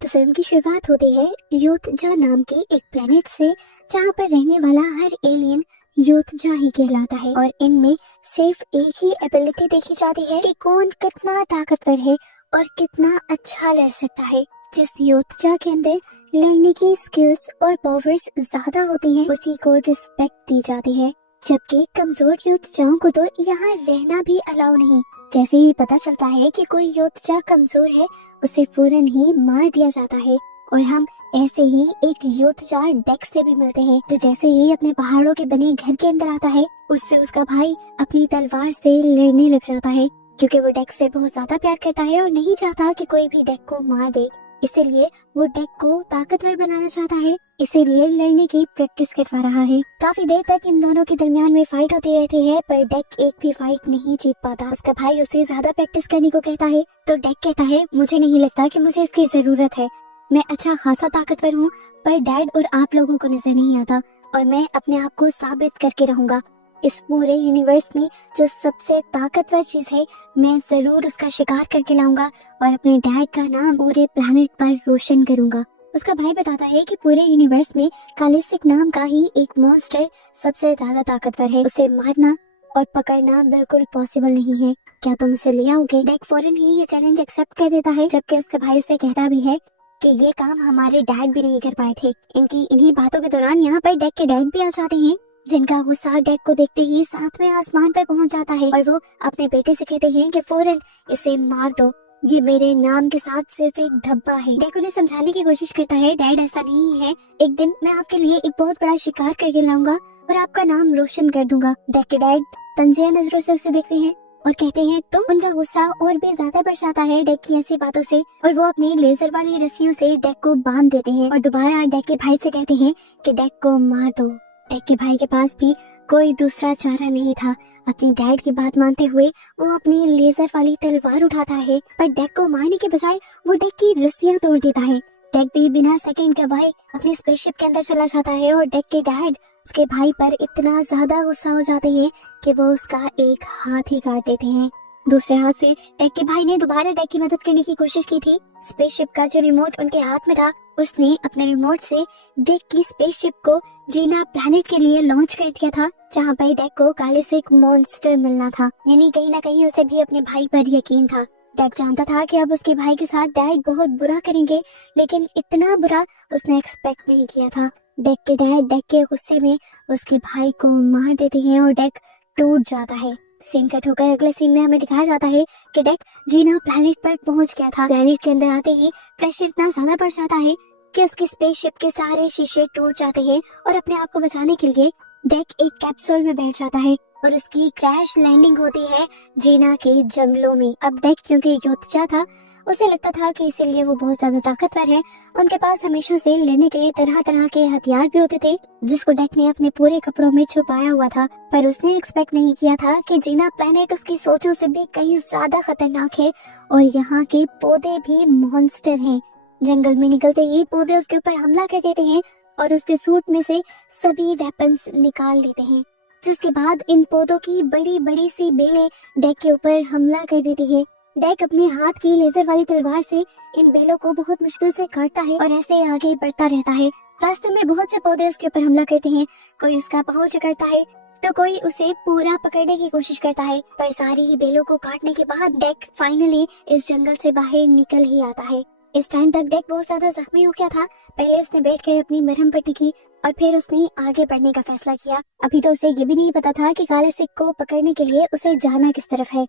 तो फिल्म की शुरुआत होती है योतजा नाम के एक प्लेनेट से, जहाँ पर रहने वाला हर एलियन योतजा ही कहलाता है और इनमें सिर्फ एक ही एबिलिटी देखी जाती है कि कौन कितना ताकतवर है और कितना अच्छा लड़ सकता है। जिस योतजा के अंदर लड़ने की स्किल्स और पावर्स ज्यादा होती हैं, उसी को रिस्पेक्ट दी जाती है, जबकि कमजोर योतजाओं को तो यहाँ रहना भी अलाउ नहीं। जैसे ही पता चलता है कि कोई योद्धा कमजोर है, उसे फौरन ही मार दिया जाता है। और हम ऐसे ही एक योद्धा डेक से भी मिलते हैं, जो जैसे ही अपने पहाड़ों के बने घर के अंदर आता है, उससे उसका भाई अपनी तलवार से लड़ने लग जाता है, क्योंकि वो डेक से बहुत ज्यादा प्यार करता है और नहीं चाहता कि कोई भी डेक को मार दे। इसीलिए वो डेक को ताकतवर बनाना चाहता है, इसीलिए लड़ने की प्रैक्टिस करवा रहा है। काफी देर तक इन दोनों के दरमियान में फाइट होती रहती है, पर डेक एक भी फाइट नहीं जीत पाता। उसका भाई उसे ज्यादा प्रैक्टिस करने को कहता है, तो डेक कहता है मुझे नहीं लगता कि मुझे इसकी जरूरत है, मैं अच्छा खासा ताकतवर हूँ, पर डैड और आप लोगों को नजर नहीं आता और मैं अपने आप को साबित करके रहूंगा। इस पूरे यूनिवर्स में जो सबसे ताकतवर चीज है, मैं जरूर उसका शिकार करके लाऊंगा और अपने डैड का नाम पूरे प्लेनेट पर रोशन करूंगा। उसका भाई बताता है कि पूरे यूनिवर्स में कालिसिक नाम का ही एक मॉन्स्टर सबसे ज्यादा ताकतवर है, उसे मारना और पकड़ना बिल्कुल पॉसिबल नहीं है, क्या तुम उसे ले आओगे? डेक फौरन ही ये चैलेंज एक्सेप्ट कर देता है, जबकि उसका भाई उसे कहता भी है कि ये काम हमारे डैड भी नहीं कर पाए थे। इनकी इन्हीं बातों के दौरान यहाँ पर डेक के डैड भी आ जाते हैं, जिनका गुस्सा डेक को देखते ही सातवें आसमान पर पहुंच जाता है और वो अपने बेटे से कहते हैं कि फौरन इसे मार दो, ये मेरे नाम के साथ सिर्फ एक धब्बा है। डेक उन्हें समझाने की कोशिश करता है, डैड ऐसा नहीं है, एक दिन मैं आपके लिए एक बहुत बड़ा शिकार करके लाऊंगा और आपका नाम रोशन कर दूंगा। डेक के डैड तंजिया नजरों से उसे देखते हैं और कहते हैं तुम। उनका गुस्सा और भी ज्यादा बढ़ जाता है डेक की ऐसी बातों से और वो अपने लेजर वाली रस्सियों से डेक को बांध देते हैं और दोबारा डेक के भाई से कहते हैं कि डेक को मार दो। डेक के भाई के पास भी कोई दूसरा चारा नहीं था। अपनी डैड की बात मानते हुए वो अपनी लेजर वाली तलवार उठाता है, पर डेक को मारने के बजाय वो डेक की रस्सियां तोड़ देता है। डेक भी बिना सेकंड गवाए अपने स्पेसशिप के अंदर चला जाता है और डेक के डैड उसके भाई पर इतना ज्यादा गुस्सा हो जाते हैं कि वो उसका एक हाथ ही काट देते हैं। दूसरे हाथ से डेक के भाई ने दोबारा डेक की मदद करने की कोशिश की थी। स्पेसशिप का जो रिमोट उनके हाथ में था, उसने अपने रिमोट से डेक की स्पेसशिप को जीना प्लैनेट के लिए लॉन्च कर दिया था, जहाँ पर डेक को काले से एक मॉन्स्टर मिलना था। यानी कहीं ना कहीं उसे भी अपने भाई पर यकीन था। डेक जानता था कि अब उसके भाई के साथ डैड बहुत बुरा करेंगे, लेकिन इतना बुरा उसने एक्सपेक्ट नहीं किया था। डेक के डैड डेक के गुस्से में उसके भाई को मार देते हैं और डेक टूट जाता है। सीन कट होकर अगले सीन में हमें दिखाया जाता है कि डेक जीना प्लैनेट पर पहुंच गया था। प्लैनेट के अंदर आते ही प्रेशर इतना ज्यादा बढ़ जाता है कि उसकी स्पेसशिप के सारे शीशे टूट जाते हैं और अपने आप को बचाने के लिए डेक एक कैप्सूल में बैठ जाता है और उसकी क्रैश लैंडिंग होती है जीना के जंगलों में। अब डेक क्योंकि योद्धा था, उसे लगता था कि इसीलिए वो बहुत ज्यादा ताकतवर है। उनके पास हमेशा से लड़ने के लिए तरह तरह के हथियार भी होते थे, जिसको डेक ने अपने पूरे कपड़ों में छुपाया हुआ था। पर उसने एक्सपेक्ट नहीं किया था कि जीना प्लैनेट उसकी सोचों से भी कहीं ज्यादा खतरनाक है और यहाँ के पौधे भी मॉन्स्टर हैं। जंगल में निकलते ही पौधे उसके ऊपर हमला कर देते हैं और उसके सूट में से सभी वेपन्स निकाल लेते हैं, जिसके बाद इन पौधों की बड़ी बड़ी सी बेलें डेक के ऊपर हमला कर देती है। डेक अपने हाथ की लेजर वाली तलवार से इन बेलों को बहुत मुश्किल से काटता है और ऐसे आगे बढ़ता रहता है। रास्ते में बहुत से पौधे उसके ऊपर हमला करते हैं, कोई उसका पाँव जकड़ता है तो कोई उसे पूरा पकड़ने की कोशिश करता है, पर सारी ही बेलों को काटने के बाद डेक फाइनली इस जंगल से बाहर निकल ही आता है। इस टाइम तक डेक बहुत ज्यादा जख्मी हो गया था। पहले उसने बैठकर अपनी मरहम पट्टी की और फिर उसने आगे बढ़ने का फैसला किया। अभी तो उसे ये भी नहीं पता था कि काले सिख को पकड़ने के लिए उसे जाना किस तरफ है।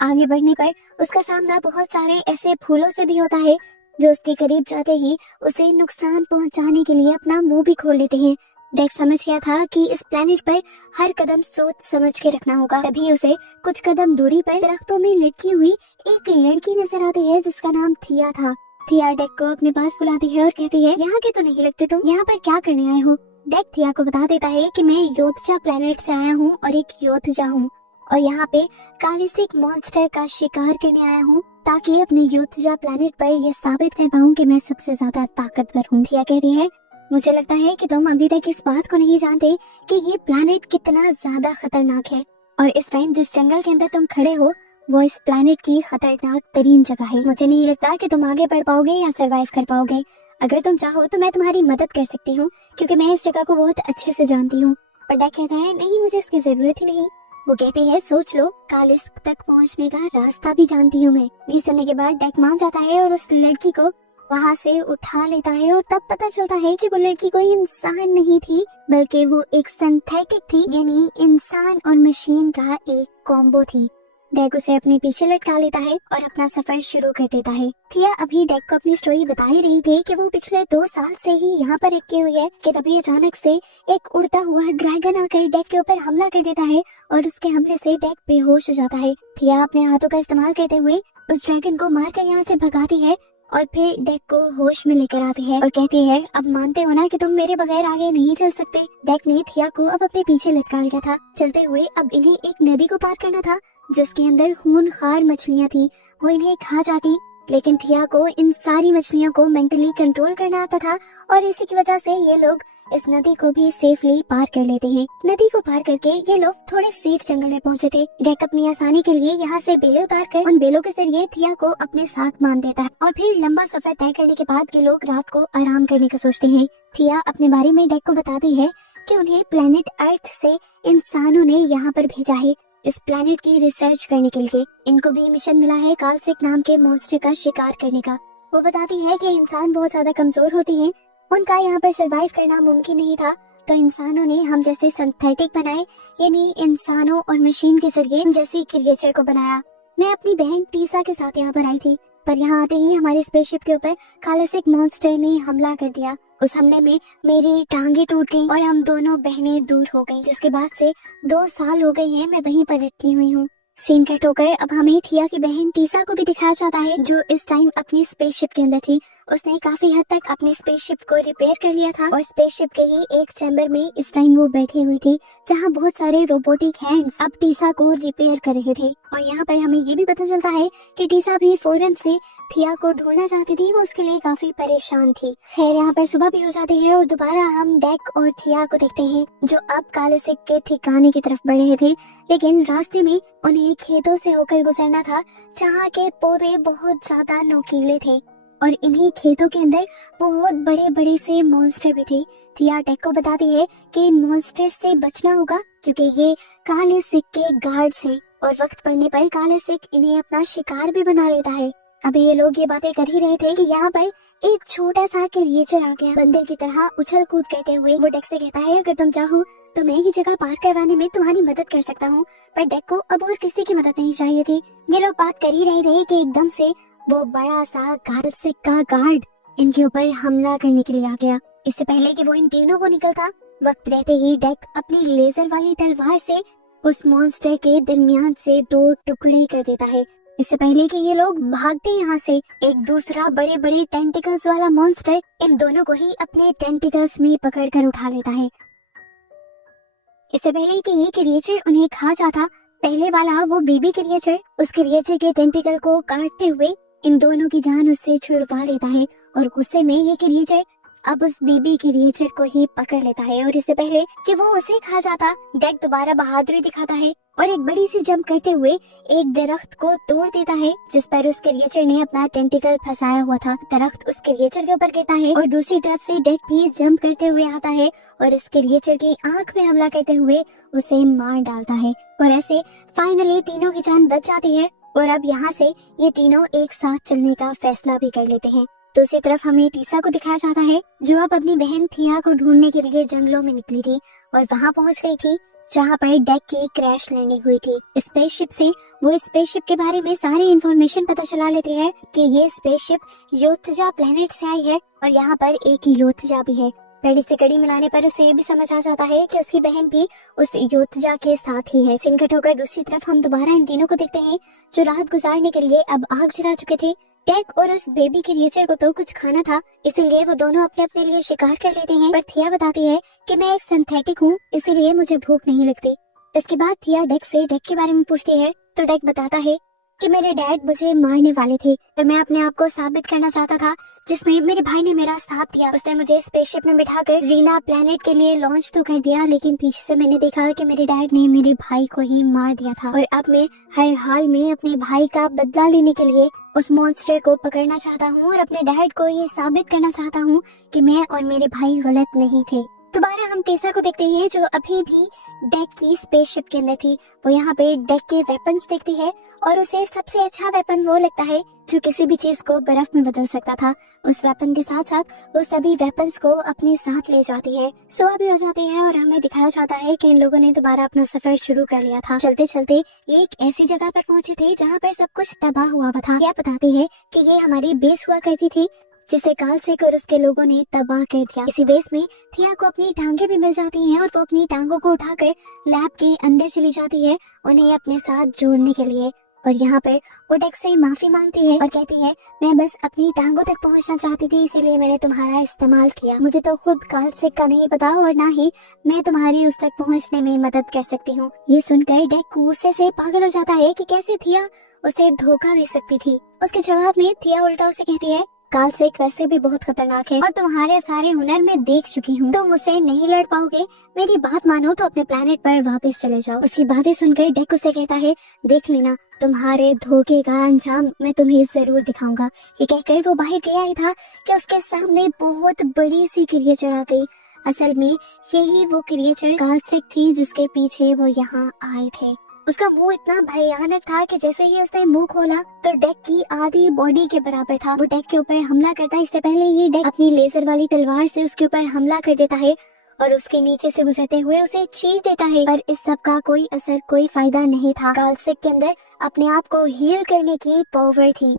आगे बढ़ने पर उसका सामना बहुत सारे ऐसे फूलों से भी होता है, जो उसके करीब जाते ही उसे नुकसान पहुंचाने के लिए अपना मुंह भी खोल लेते हैं। डेक समझ गया था कि इस प्लेनेट पर हर कदम सोच समझ के रखना होगा। तभी उसे कुछ कदम दूरी पर दरख्तों में लटकी हुई एक लड़की नजर आती है, जिसका नाम थिया था। थिया डेक को अपने पास बुलाती है और कहती है, यहाँ के तो नहीं लगते तुम, यहाँ पर क्या करने आए हो? डेक थिया को बता देता है कि मैं योद्धा प्लेनेट से आया हूँ और एक योद्धा हूँ और यहाँ पे कालिसिक मॉन्स्टर का शिकार करने आया हूँ, ताकि अपने योद्धा प्लेनेट पर ये साबित कर पाऊँ कि मैं सबसे ज्यादा ताकतवर हूँ। थिया कहती है, मुझे लगता है कि तुम अभी तक इस बात को नहीं जानते कि ये प्लेनेट कितना ज्यादा खतरनाक है और इस टाइम जिस जंगल के अंदर तुम खड़े हो वो इस प्लेनेट की खतरनाक तरीन जगह है। मुझे नहीं लगता कि तुम आगे बढ़ पाओगे या सरवाइव कर पाओगे। अगर तुम चाहो तो मैं तुम्हारी मदद कर सकती हूँ, क्योंकि मैं इस जगह को बहुत अच्छे से जानती हूँ। पर डेक कहता है नहीं, मुझे इसकी जरूरत ही नहीं। वो कहती है सोच लो, कालिस्क तक पहुँचने का रास्ता भी जानती हूँ मैं। ये सुनने के बाद डेक मान जाता है और उस लड़की को वहाँ से उठा लेता है और तब पता चलता है कि वो लड़की कोई इंसान नहीं थी, बल्कि वो एक सिंथेटिक थी, यानी इंसान और मशीन का एक कॉम्बो थी। डेक उसे अपने पीछे लटका लेता है और अपना सफर शुरू कर देता है। थिया अभी डेक को अपनी स्टोरी बता ही रही थी कि वो पिछले 2 साल से ही यहाँ पर अटकी हुई है कि तभी अचानक से एक उड़ता हुआ ड्रैगन आकर डेक के ऊपर हमला कर देता है और उसके हमले से डेक बेहोश हो जाता है। थिया अपने हाथों का इस्तेमाल करते हुए उस ड्रैगन को मारकर यहाँ से भगाती है और फिर डेक को होश में लेकर आती है और कहती है अब मानते हो ना कि तुम मेरे बगैर आगे नहीं चल सकते। डेक ने थिया को अब अपने पीछे लटका लिया था। चलते हुए अब इन्हें एक नदी को पार करना था जिसके अंदर खूनखार मछलियाँ थी। वो इन्हें खा जाती, लेकिन थिया को इन सारी मछलियों को मेंटली कंट्रोल करना आता था और इसी की वजह से ये लोग इस नदी को भी सेफली पार कर लेते हैं। नदी को पार करके ये लोग थोड़े सेफ जंगल में पहुंचे थे। डेक अपनी आसानी के लिए यहाँ से बेलें उतारकर उन बेलों के जरिए थिया को अपने साथ मान देता है और फिर लंबा सफर तय करने के बाद ये लोग रात को आराम करने का सोचते हैं। थिया अपने बारे में डेक को बताती है कि उन्हें प्लेनेट अर्थ से इंसानों ने यहाँ पर भेजा है इस प्लेनेट की रिसर्च करने के लिए। इनको भी मिशन मिला है कालसिक नाम के मॉन्स्टर का शिकार करने का। वो बताती है कि इंसान बहुत ज्यादा कमजोर होते हैं, उनका यहाँ पर सरवाइव करना मुमकिन नहीं था, तो इंसानों ने हम जैसे सिंथेटिक बनाए, यानी इंसानों और मशीन के जरिए जैसी क्रिएचर को बनाया। मैं अपनी बहन टीसा के साथ यहाँ पर आई थी, पर यहाँ आते ही हमारे स्पेसशिप के ऊपर कालसिक मॉन्स्टर ने हमला कर दिया। उस हमले में मेरी टांगे टूट गईं और हम दोनों बहनें दूर हो गईं, जिसके बाद से 2 साल हो गए हैं मैं वहीं पर अटकी हुई हूँ। सीन कट होकर अब हमें थिया की बहन टीसा को भी दिखाया जाता है, जो इस टाइम अपनी स्पेसशिप के अंदर थी। उसने काफी हद तक अपनी स्पेसशिप को रिपेयर कर लिया था और स्पेसशिप के ही एक चैम्बर में इस टाइम वो बैठी हुई थी, जहाँ बहुत सारे रोबोटिक हैंड्स अब टीसा को रिपेयर कर रहे थे। और यहाँ पर हमें ये भी पता चलता है कि टीसा भी फौरन से थिया को ढूंढना चाहती थी, वो उसके लिए काफी परेशान थी। खैर यहाँ पर सुबह भी हो जाती है और दोबारा हम डेक और थिया को देखते हैं, जो अब कालसिक के ठिकाने की तरफ बढ़ रहे थे, लेकिन रास्ते में उन्हें खेतों से होकर गुजरना था जहाँ के पौधे बहुत ज्यादा नोकीले थे और इन्हीं खेतों के अंदर बहुत बड़े बड़े से मॉन्स्टर भी थे। थिया डेक को बताती है कि इन मॉन्स्टर्स से बचना होगा क्योंकि ये काले सिक के गार्ड्स हैं और वक्त पड़ने पर काले सिक इन्हें अपना शिकार भी बना लेता है। अभी ये लोग ये बातें कर ही रहे थे कि यहाँ पर एक छोटा सा क्रिएचर आ गया। बंदर की तरह उछल कूद करते हुए वो डेक से कहता है अगर तुम चाहो तो मैं ये जगह पार करवाने में तुम्हारी मदद कर सकता हूँ। पर डेक को अब और किसी की मदद नहीं चाहिए थी। ये लोग बात कर ही रहे थे कि एकदम से वो बड़ा सा कालसिक का गार्ड इनके ऊपर हमला करने के लिए आ गया। इससे पहले कि वो इन तीनों को निकलता, वक्त रहते ही डेक अपनी लेजर वाली तलवार से उस मॉन्स्टर के दरमियान से 2 टुकड़े कर देता है। इससे पहले कि ये लोग भागते यहाँ से, एक दूसरा बड़े बड़े टेंटिकल्स वाला मॉन्स्टर इन दोनों को ही अपने टेंटिकल्स में पकड़कर उठा लेता है। इससे पहले कि ये क्रिएचर उन्हें खा जाता, पहले वाला वो बेबी क्रिएचर उस क्रिएचर के टेंटिकल को काटते हुए इन दोनों की जान उससे छुड़वा लेता है और गुस्से में ये क्रिएचर अब उस बेबी क्रिएचर को ही पकड़ लेता है। और इससे पहले कि वो उसे खा जाता, डेक दोबारा बहादुरी दिखाता है और एक बड़ी सी जंप करते हुए एक दरख्त को तोड़ देता है जिस पर उस क्रिएचर ने अपना टेंटिकल फंसाया हुआ था। दरख्त उस क्रिएचर के ऊपर गिरता है और दूसरी तरफ से डेक भी जंप करते हुए आता है और इस क्रिएचर की आंख में हमला करते हुए उसे मार डालता है। और ऐसे फाइनली तीनों की जान बच जाती है और अब यहाँ से ये तीनों एक साथ चलने का फैसला भी कर लेते हैं। दूसरी तरफ हमें टीसा को दिखाया जाता है, जो अब अपनी बहन थिया को ढूंढने के लिए जंगलों में निकली थी और वहाँ पहुँच गई थी जहाँ पर डेक की क्रैश लैंडिंग हुई थी। स्पेसशिप से वो स्पेसशिप के बारे में सारी इंफॉर्मेशन पता चला लेते हैं कि ये स्पेसशिप योत्जा प्लेनेट से आई है और यहाँ पर एक योत्जा भी है। कड़ी से कड़ी मिलाने पर उसे ये भी समझ आ जाता है कि उसकी बहन भी उस योत्जा के साथ ही है। सिंकट होकर दूसरी तरफ हम दोबारा इन तीनों को देखते हैं जो रात गुजारने के लिए अब आग जला चुके थे। डेक और उस बेबी क्रिएचर को तो कुछ खाना था, इसीलिए वो दोनों अपने अपने लिए शिकार कर लेते हैं। पर थिया बताती है कि मैं एक सिंथेटिक हूँ, इसीलिए मुझे भूख नहीं लगती। इसके बाद थिया डेक से डेक के बारे में पूछती है तो डेक बताता है कि मेरे डैड मुझे मारने वाले थे, पर मैं अपने आप को साबित करना चाहता था, जिसमें मेरे भाई ने मेरा साथ दिया। उसने मुझे स्पेसशिप में बिठाकर रीना प्लेनेट के लिए लॉन्च तो कर दिया, लेकिन पीछे से मैंने देखा कि मेरे डैड ने मेरे भाई को ही मार दिया था। और अब मैं हर हाल में अपने भाई का बदला लेने के लिए उस मॉन्स्टर को पकड़ना चाहता हूँ और अपने डैड को ये साबित करना चाहता हूँ कि मैं और मेरे भाई गलत नहीं थे। दोबारा हम टीसा को देखते हैं, जो अभी भी डेक की स्पेसशिप के अंदर थी। वो यहाँ पे डेक के वेपन्स देखती है और उसे सबसे अच्छा वेपन वो लगता है जो किसी भी चीज को बर्फ में बदल सकता था। उस वेपन के साथ साथ वो सभी वेपन्स को अपने साथ ले जाती है। सुबह भी हो जाती है और हमें दिखाया जाता है कि इन लोगों ने दोबारा अपना सफर शुरू कर लिया था। चलते चलते ये एक ऐसी जगह पर पहुंचे थे जहाँ पर सब कुछ तबाह हुआ था। यह बताती है कि ये हमारी बेस हुआ करती थी, जिसे कालसेक और उसके लोगों ने तबाह कर दिया। इसी बेस में थिया को अपनी टांगे भी मिल जाती हैं और वो अपनी टांगों को उठाकर लैब के अंदर चली जाती है उन्हें अपने साथ जोड़ने के लिए। और यहाँ पर वो डेक से माफी मांगती है और कहती है, मैं बस अपनी टांगों तक पहुँचना चाहती थी, इसीलिए मैंने तुम्हारा इस्तेमाल किया। मुझे तो खुद कालसेक का नहीं पता और ना ही मैं तुम्हारी उस तक पहुँचने में मदद कर सकती हूँ। ये सुनकर डेक गुस्से से पागल हो जाता है कि कैसे थिया उसे धोखा दे सकती थी। उसके जवाब में थिया उल्टा उसे कहती है, कालसेक वैसे भी बहुत खतरनाक है और तुम्हारे सारे हुनर मैं देख चुकी हूँ, तुम मुझसे नहीं लड़ पाओगे। मेरी बात मानो तो अपने प्लेनेट पर वापस चले जाओ। उसकी बातें सुनकर डेक उसे कहता है, देख लेना, तुम्हारे धोखे का अंजाम मैं तुम्हें जरूर दिखाऊंगा। ये कहकर वो बाहर गया ही था कि उसके सामने बहुत बड़ी सी क्रिएचर आ गई। असल में यही वो क्रिएचर कालसेक थी जिसके पीछे वो यहाँ आए थे। उसका मुंह इतना भयानक था कि जैसे ही उसने मुंह खोला तो डेक की आधी बॉडी के बराबर था। वो डेक के ऊपर हमला करता है, इससे पहले ही डेक अपनी लेजर वाली तलवार से उसके ऊपर हमला कर देता है और उसके नीचे से गुजरते हुए उसे चीर देता है। पर इस सब का कोई असर, कोई फायदा नहीं था। कालसेक के अंदर अपने आप को हील करने की पावर थी।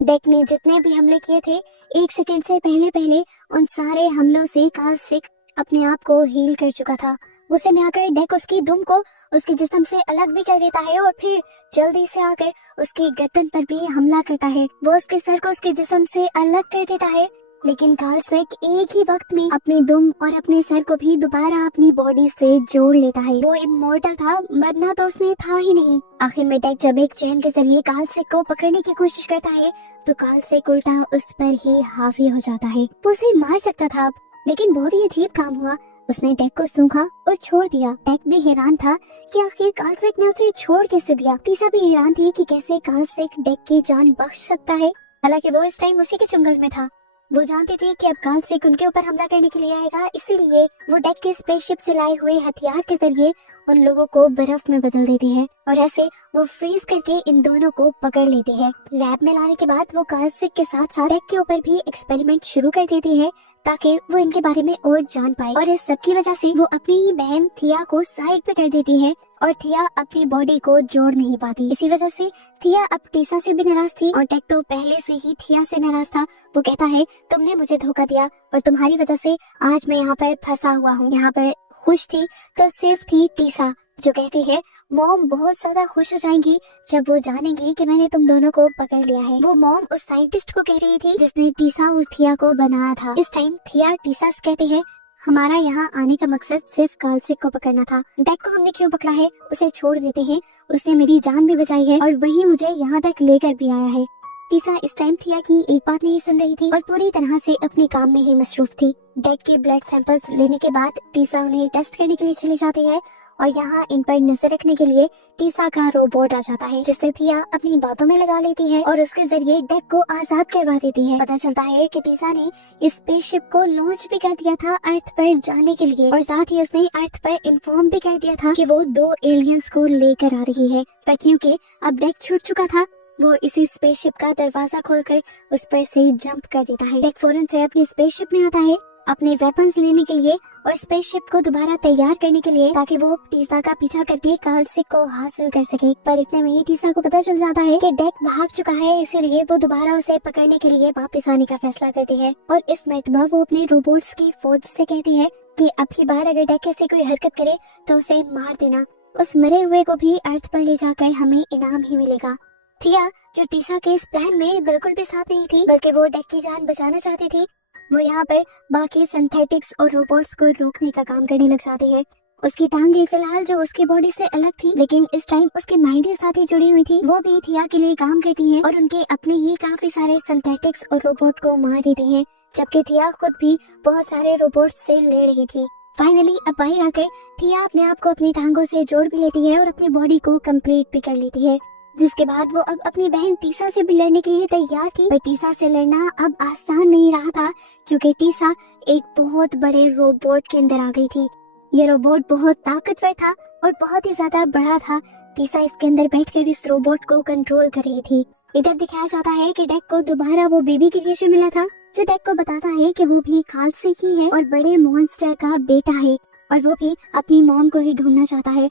डेक ने जितने भी हमले किए थे, 1 सेकंड से पहले उन सारे हमलों से कालसेक अपने आप को हील कर चुका था। गुस्से में आकर डेक उसकी दुम को उसके जिस्म से अलग भी कर देता है और फिर जल्दी से आकर उसकी गर्दन पर भी हमला करता है। वो उसके सर को उसके जिस्म से अलग कर देता है, लेकिन कालसेक एक ही वक्त में अपनी दुम और अपने सर को भी दोबारा अपनी बॉडी से जोड़ लेता है। वो इमॉर्टल था, मरना तो उसने था ही नहीं। आखिर में डेक जब एक चैन के जरिए कालसेक को पकड़ने की कोशिश करता है तो कालसेक उल्टा उस पर ही हावी हो जाता है। वो उसे मार सकता था अब, लेकिन बहुत ही अजीब काम हुआ। उसने डेक को सूंघा और छोड़ दिया। डेक भी हैरान था कि आखिर कालसेक ने उसे छोड़ कैसे दिया। टीसा भी हैरान थी कि कैसे कालसेक डेक की जान बख्श सकता है। हालांकि वो इस टाइम उसी के चंगुल में था। वो जानती थी कि अब कालसेक उनके ऊपर हमला करने के लिए आएगा, इसीलिए वो डेक के स्पेसशिप से लाए हुए हथियार के जरिए उन लोगों को बर्फ में बदल देती है और ऐसे वो फ्रीज करके इन दोनों को पकड़ लेती है। लैब में लाने के बाद वो कालसेक के साथ साथ डेक के ऊपर भी एक्सपेरिमेंट शुरू कर देती है ताकि वो इनके बारे में और जान पाए। और इस सब की वजह से वो अपनी ही बहन थिया को साइड पे कर देती है और थिया अपनी बॉडी को जोड़ नहीं पाती। इसी वजह से थिया अब टीसा से भी नाराज थी और डेक तो पहले से ही थिया से नाराज था। वो कहता है, तुमने मुझे धोखा दिया और तुम्हारी वजह से आज मैं यहाँ पर फंसा हुआ हूँ। यहाँ पर खुश थी तो सिर्फ थी टीसा, जो कहती है, मॉम बहुत ज्यादा खुश हो जाएंगी जब वो जानेंगी कि मैंने तुम दोनों को पकड़ लिया है। वो मॉम उस साइंटिस्ट को कह रही थी जिसने टीसा और थिया को बनाया था। इस टाइम थिया टीसा से कहती है, हमारा यहाँ आने का मकसद सिर्फ कालसेक को पकड़ना था। डेक को हमने क्यों पकड़ा है उसे छोड़ देते हैं, उसने मेरी जान भी बचाई है और वही मुझे यहाँ तक लेकर भी आया है। टीसा इस टाइम थिया की एक बात नहीं सुन रही थी और पूरी तरह से अपने काम में ही मसरूफ थी। डेक के ब्लड सैंपल्स लेने के बाद टीसा उन्हें टेस्ट करने के लिए चली जाती है और यहाँ इन पर नजर रखने के लिए टीसा का रोबोट आ जाता है, जिससे थिया अपनी बातों में लगा लेती है और उसके जरिए डेक को आजाद करवा देती है। पता चलता है कि टीसा ने इस स्पेसशिप को लॉन्च भी कर दिया था अर्थ पर जाने के लिए और साथ ही उसने अर्थ पर इन्फॉर्म भी कर दिया था कि वो 2 एलियंस को लेकर आ रही है। पर क्योंकि अब डेक छूट चुका था, वो इसी स्पेसशिप का दरवाजा खोलकर उस पर से जंप कर देता है। डेक फौरन से अपनी स्पेसशिप में आता है अपने वेपन्स लेने के लिए और स्पेसशिप को दोबारा तैयार करने के लिए, ताकि वो टीसा का पीछा करके कालसेक को हासिल कर सके। पर इतने में ही टीसा को पता चल जाता है कि डेक भाग चुका है, इसीलिए वो दोबारा उसे पकड़ने के लिए वापस आने का फैसला करती है और इस मर्तबा वो अपने रोबोट्स की फौज से कहती है कि अब की बार अगर डेक ऐसी कोई हरकत करे तो उसे मार देना। उस मरे हुए को भी अर्थ पर ले जाकर हमें इनाम ही मिलेगा। थिया, जो टीसा के इस प्लान में बिल्कुल भी साथ नहीं थी बल्कि वो डेक की जान बचाना चाहती थी, वो यहाँ पर बाकी सिंथेटिक्स और रोबोट्स को रोकने का काम करने लग जाती है। उसकी टांगे फिलहाल जो उसकी बॉडी से अलग थी, लेकिन इस टाइम उसके माइंड के साथ ही जुड़ी हुई थी। वो भी थिया के लिए काम करती है और उनके अपने ही काफी सारे सिंथेटिक्स और रोबोट को मार देती है, जबकि थिया खुद भी बहुत सारे रोबोट से लड़ रही थी। फाइनली अब बाहर आकर थिया अपने आप को अपनी टांगों से जोड़ भी लेती है और अपनी बॉडी को कंप्लीट भी कर लेती है, जिसके बाद वो अब अपनी बहन टीसा से भी लड़ने के लिए तैयार थी। पर टीसा से लड़ना अब आसान नहीं रहा था, क्योंकि टीसा एक बहुत बड़े रोबोट के अंदर आ गई थी। ये रोबोट बहुत ताकतवर था और बहुत ही ज्यादा बड़ा था। टीसा इसके अंदर बैठकर इस रोबोट को कंट्रोल कर रही थी। इधर दिखाया जाता है कि डेक को दोबारा वो बेबी क्रिएशन मिला था, जो डेक को बताता है कि वो भी खालसिक ही है और बड़े मॉन्स्टर का बेटा है, और वो भी अपनी मॉम को ही ढूंढना चाहता है।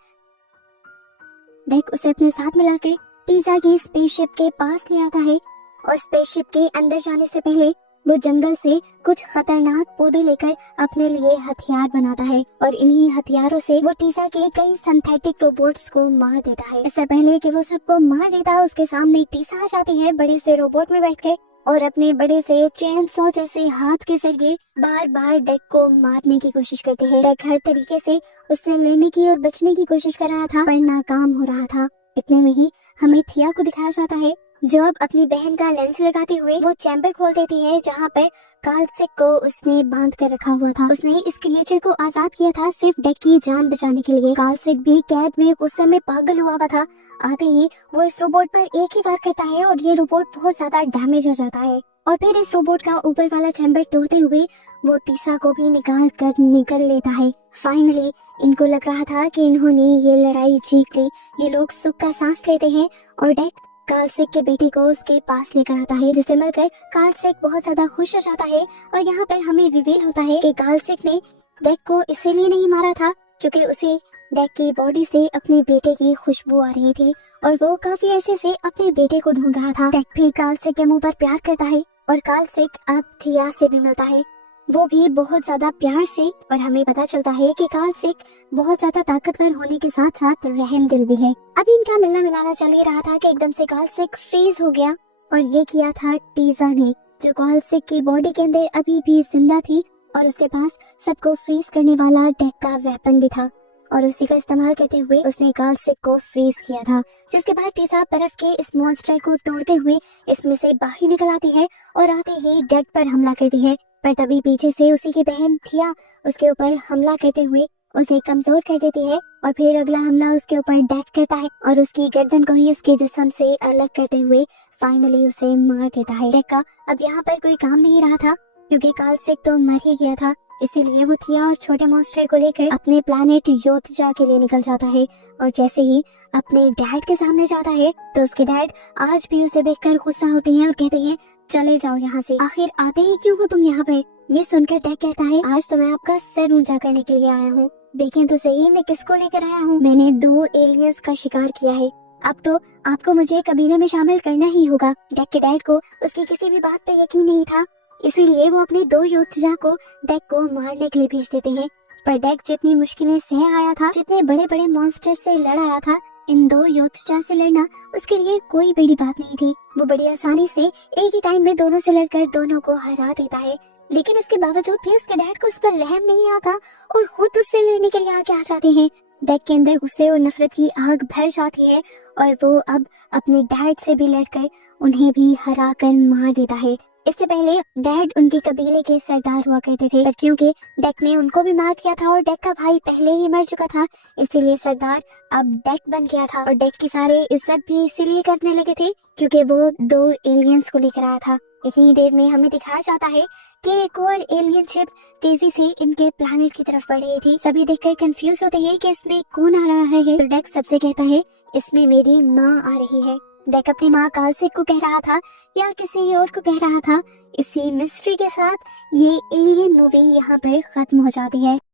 डेक उसे अपने साथ मिलाकर टीसा की स्पेसशिप के पास ले आता है, और स्पेसशिप के अंदर जाने से पहले वो जंगल से कुछ खतरनाक पौधे लेकर अपने लिए हथियार बनाता है, और इन्हीं हथियारों से वो टीसा के कई सिंथेटिक रोबोट्स को मार देता है। इससे पहले कि वो सबको मार देता, उसके सामने टीसा आ जाती है बड़े से रोबोट में बैठकर, और अपने बड़े से चेन सॉ जैसे हाथ के जरिए बार बार डेक को मारने की कोशिश करती है। डेक हर तरीके से उससे लड़ने की और बचने की कोशिश कर रहा था, पर नाकाम हो रहा था। इतने में ही हमें थिया को दिखाया जाता है, जो अब अपनी बहन का लेंस लगाते हुए वो चैम्बर खोल देती है, जहाँ पर कालसिक को उसने बांध कर रखा हुआ था। उसने इस क्रिएचर को आजाद किया था सिर्फ डेक की जान बचाने के लिए। कालसिक भी कैद में गुस्से में पागल हुआ था। आते ही वो इस रोबोट पर एक ही वार करता है और ये रोबोट बहुत ज्यादा डैमेज हो जाता है, और फिर इस रोबोट का ऊपर वाला चैम्बर तोड़ते हुए वो टीसा को भी निकल लेता है। फाइनली इनको लग रहा था कि इन्होंने ये लड़ाई जीत ली। ये लोग सुख का सांस लेते हैं और डेक कालसिक के बेटे को उसके पास लेकर आता है, जिसे मिलकर कालसिक बहुत ज्यादा खुश हो जाता है। और यहाँ पर हमें रिवील होता है कि कालसिक ने डेक को इसीलिए नहीं मारा था क्योंकि उसे डेक की बॉडी से अपने बेटे की खुशबू आ रही थी, और वो काफी अरसे से अपने बेटे को ढूंढ रहा था। डेक भी कालसिक के मुंह पर प्यार करता है, और कालसिक अब थिया से भी मिलता है, वो भी बहुत ज्यादा प्यार से। और हमें पता चलता है कि कालसिक बहुत ज्यादा ताकतवर होने के साथ साथ रहम दिल भी है। अभी इनका मिलना मिलाना चल ही रहा था कि एकदम से कालसिक फ्रीज हो गया, और ये किया था टीजा ने, जो कालसिक की बॉडी के अंदर अभी भी जिंदा थी, और उसके पास सबको फ्रीज करने वाला डेक का वेपन भी था, और उसी का इस्तेमाल करते हुए उसने कालसिक को फ्रीज किया था। जिसके बाद टीसा बर्फ के इस मॉन्स्टर को तोड़ते हुए इसमें से बाहर निकल आती है और आते ही डेक पर हमला करती है, पर तभी पीछे से उसी की बहन थिया उसके ऊपर हमला करते हुए उसे कमजोर कर देती है, और फिर अगला हमला उसके ऊपर डेक करता है और उसकी गर्दन को ही उसके जिस्म से अलग करते हुए फाइनली उसे मार देता है। डेक का अब यहाँ पर कोई काम नहीं रहा था, क्योंकि कालसिक तो मर ही गया था। इसीलिए वो थिया और छोटे मॉन्स्टर को लेकर अपने प्लैनेट योतजा के लिए निकल जाता है, और जैसे ही अपने डैड के सामने जाता है तो उसके डैड आज भी उसे देखकर गुस्सा होते हैं और कहते हैं चले जाओ यहाँ से, आखिर आते ही क्यों हो तुम यहाँ पे। ये सुनकर डेक कहता है आज तो मैं आपका सर ऊंचा करने के लिए आया हूँ, देखें तो सही मैं किसको लेकर आया हूँ। मैंने 2 एलियंस का शिकार किया है, अब तो आपको मुझे कबीले में शामिल करना ही होगा। डेक के डैड को उसकी किसी भी बात पे यकीन नहीं था, इसीलिए वो अपने 2 योद्धा को डेक को मारने के लिए भेज देते हैं। पर डेक जितनी मुश्किलें सह आया था, जितने बड़े बड़े मॉन्स्टर से लड़ आया था, इन 2 योद्धा से लड़ना उसके लिए कोई बड़ी बात नहीं थी। वो बड़ी आसानी से एक ही टाइम में दोनों से लड़कर दोनों को हरा देता है, लेकिन उसके बावजूद भी उसके डैड को उस पर रहम नहीं आता और खुद उससे लड़ने के लिए आगे आ जाते हैं। डेक के अंदर गुस्से और नफरत की आग भर जाती है, और वो अब अपने डैड से भी लड़कर उन्हें भी हरा कर मार देता है। इससे पहले डैड उनके कबीले के सरदार हुआ करते थे, पर क्योंकि डेक ने उनको भी मार दिया था और डेक का भाई पहले ही मर चुका था, इसीलिए सरदार अब डेक बन गया था। और डेक की सारे इज्जत भी इसीलिए करने लगे थे क्योंकि वो 2 एलियंस को लेकर आया था। इतनी देर में हमें दिखाया जाता है कि एक और एलियन शिप तेजी से इनके प्लैनेट की तरफ बढ़ रही थी। सभी देखकर कंफ्यूज होते हैं कि इसमें कौन आ रहा है, तो डेक सबसे कहता है इसमें मेरी माँ आ रही है। डेक अपनी माँ कालसिक को कह रहा था या किसी और को कह रहा था। इसी मिस्ट्री के साथ ये एलियन मूवी यहाँ पर खत्म हो जाती है।